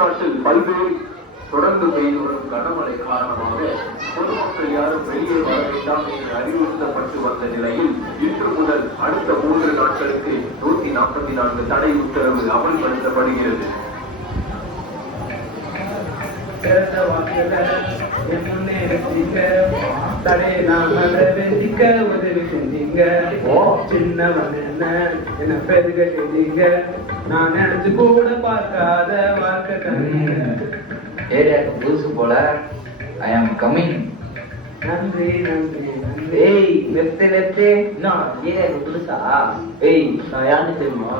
நாட்டில் பல்வேறு தொடர்ந்து பெய்து வரும் கனமழை காரணமாக பொதுமக்கள் யாரும் வெளியே வர வேண்டாம் என்று அறிவுறுத்தப்பட்டு வந்த நிலையில் இன்று முதல் அடுத்த 3 நாட்களுக்கு 144 தடை உத்தரவு அமல்படுத்தப்படுகிறது. நான் நினைச்சு கூட பார்க்காத ஏரியாக்கு புதுசு போல. ஐ ஆம் கமிங். நன்றி நன்றி. ஏய் வெத்து வெத்து ஏரியாக்கு புதுசா? ஏய் நான் யாருன்னு தெரியுமா?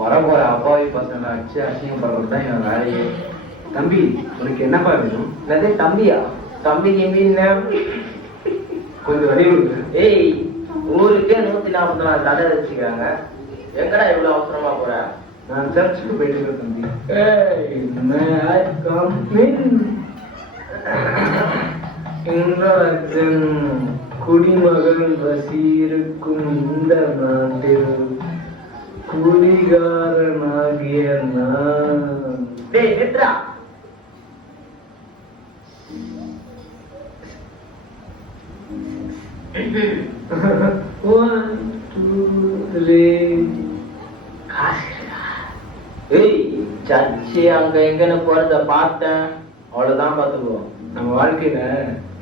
வர போற அப்பாவி பசங்க அடிச்சு அசிங்கப்படுறது தான் என் வேலையே. தம்பி உனக்கு என்னப்பா வேணும்? என்னது தம்பியா? தம்பி கொஞ்சம் வழி விடுங்க. ஏய் ஊருக்கே 144 தடை வச்சுக்கிறாங்க. எங்கடா இவ்வளவு அவசரமா போற? நான் சர்ச்சுக்கு போயிட்டு இருக்கேன் தம்பி. ஏய் மே ஐ கம் இன். குடிமகன் வசியிருக்கும் இந்த நாட்டில் குடிகாரனாகிய நான். டேய் நித்ரா. One, two, three. ஏய் சர்ச்சு அங்க எங்கன்னு போறத பார்த்தேன். அவ்வளவுதான் பாத்துக்குவோம். நம்ம வாழ்க்கையில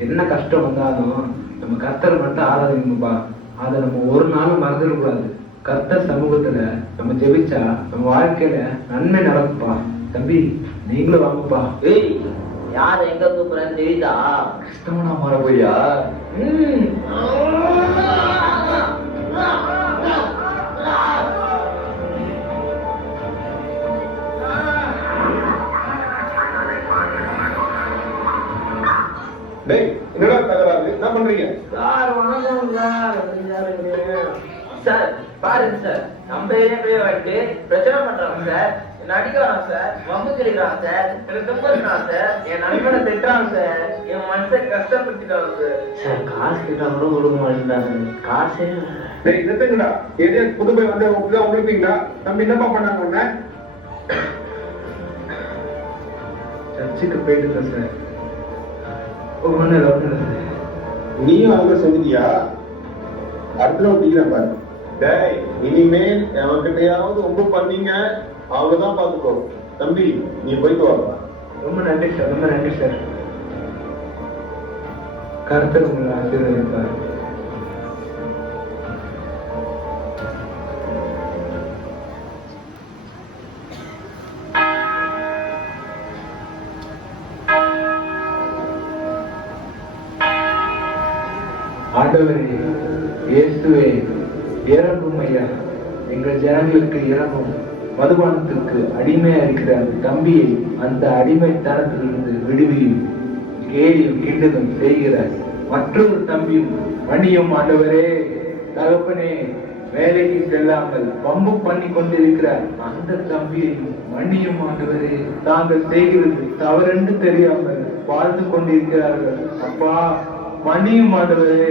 என்ன கஷ்டம் வந்தாலும் நம்ம கர்த்தரை மட்டும் ஆராதிக்கணும்பா. அதை நம்ம ஒரு நாளும் மறந்துடக்கூடாது. கர்த்தர் சமூகத்துல நம்ம ஜெபிச்சா நம்ம வாழ்க்கையில நன்மை நடக்கும்பா. தம்பி நீங்களும் வாங்கப்பா. ஏய் யார் எங்க கூப்பிடுறேன்னு தெரியுதா? கிறிஸ்தவனா மாற போயா? டேய் என்னடா தகராறு? என்ன பண்றீங்க? சார் வணக்கம் சார். சார் பாருங்க சார், நம்ம ஏரியாவே வந்துட்டு பிரச்சனை பண்றாங்க சார். என்ன அடிக்கிறான் சார், வம்பு கிடைக்கிறான் சார், எனக்கு துன்புறான் சார், என் நண்பனை திட்டுறான் சார், என் மனசை கஷ்டப்படுத்திட்டாங்க சார். சார் காசு கேட்டா கூட கொடுக்க மாட்டேங்கிறாங்க. காசே டேய் என்னத்துக்குடா ஏரியா புது போய் வந்து உங்களுக்கு நம்ம என்னப்பா பண்ணாங்க உன்ன? சர்ச்சுக்கு போயிட்டு இருக்கேன் சார். ஒண்ணு நீயும் அவங்க செஞ்சிட்டியா? அடுத்த ஒட்டிக்கிறேன் பாரு. டேய் இனிமேல் எவன்கிட்டயாவது ரொம்ப பண்ணீங்க அவங்கதான் பாத்துக்கோ. தம்பி நீ போயிட்டு வரலாம். ரொம்ப நன்றி சார். ரொம்ப நன்றி சார். கருத்தர் உங்களை ஆசீர்வதிப்பார். ஆண்டவரே இயேசுவே இறங்கும் ஐயா. எங்கள் ஜனங்களுக்கு இறங்கும். மதுபானத்திற்கு அடிமையா இருக்கிற அந்த தம்பியை அந்த அடிமைத்தனத்திலிருந்து விடுவியும். கேலியும் கிண்டலும் செய்கிற மற்றொரு தம்பியும் மணியும் ஆண்டவரே தகப்பனே வேலைக்கு செல்லாமல் பம்பு பண்ணி கொண்டிருக்கிற அந்த தம்பியையும் மணியும் ஆண்டவரே தாங்கள் செய்கிறது தவறென்று தெரியாமல் வாழ்ந்து கொண்டிருக்கிறார்கள். அப்பா மணியும் ஆண்டவரே,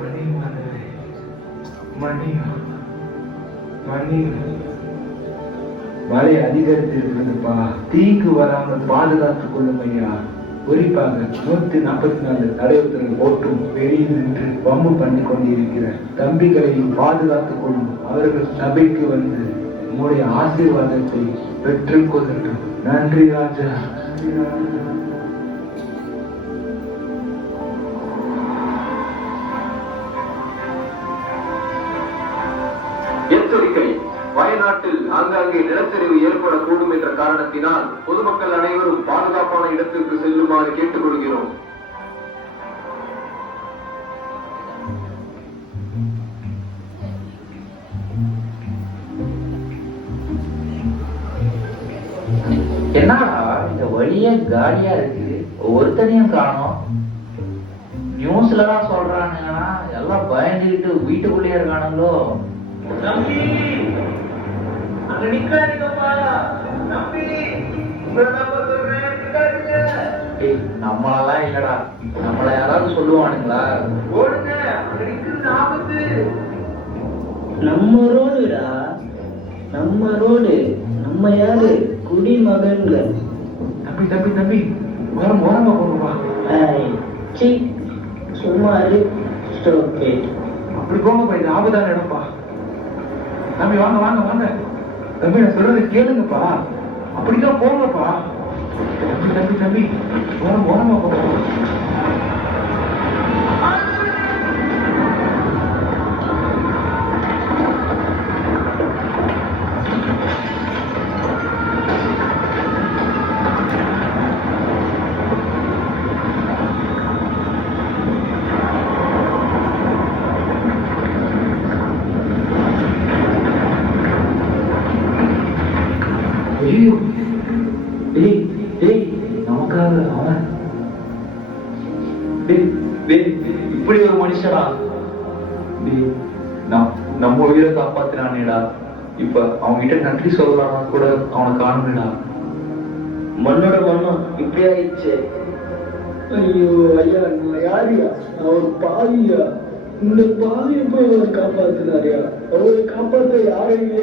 மணியும் ஆண்டவரே, மணியும் மணியும் மழை அதிகரித்து இருக்கிறதுப்பா. தீக்கு வராமல் பாதுகாத்துக் கொள்ளும் ஐயா. குறிப்பாக 144 தடை உத்தரவு போட்டும் வெளியில் நின்று பம்பு பண்ணி கொண்டிருக்கிற தம்பிகளையும் பாதுகாத்துக் கொள்ளும். அவர்கள் சபைக்கு வந்து உங்களுடைய ஆசீர்வாதத்தை பெற்றுக் கொள்ளட்டும். நன்றி ராஜா. எச்சரிக்கை. வயநாட்டில் ஆங்காங்கே நிலச்சரிவு ஏற்படக்கூடும் என்ற காரணத்தினால் பொதுமக்கள் அனைவரும் பாதுகாப்பான இடத்திற்கு செல்லுமாறு கேட்டுக்கொள்கிறோம். என்னடா இந்த வழியே காலியா இருக்கு, ஒருத்தனையும் காணோம். நியூஸ்ல தான் சொல்றானுங்கன்னா எல்லாம் பயந்துகிட்டு வீட்டுக்குள்ளேயே இருக்கானுங்களோ. நம்மளெல்லாம் இல்லடா, நம்மள யாராவது சொல்லுவானுங்களா? நம்ம ரோடுடா, நம்ம ரோடு. நம்ம யாரு? குடிமகன்கள். தம்பி தம்பி தம்பி ஓரமா போங்கப்பா. சி சுமாரு ஸ்டோக்கே. அப்படி போங்கப்பா, இது ஆபத்தான இடம்ப்பா. தம்பி வாங்க வாங்க வாங்க தம்பி, நான் சொல்றதை கேளுங்கப்பா. அப்படிதான் போங்கப்பா. தம்பி தம்பி தம்பி ஓரமா போங்க. ஐயோ, டேய் டேய், நமக்காக அவன் இப்படி ஒரு மனுஷடா. டேய், நம்ம உயிரை காப்பாத்தினானேடா. இப்ப அவங்க கிட்ட நன்றி சொல்லலாம்னா கூட அவனை காணுமேடா. மண்ணோட மண்ணும் இப்படி ஆயிடுச்சு. ஐயோ ஐயா, நான் யாரியா? அவர் பாவியா? இந்த பாவியை போய் அவர் காப்பாத்தினாரியா? அவரை காப்பாத்த யாரையும்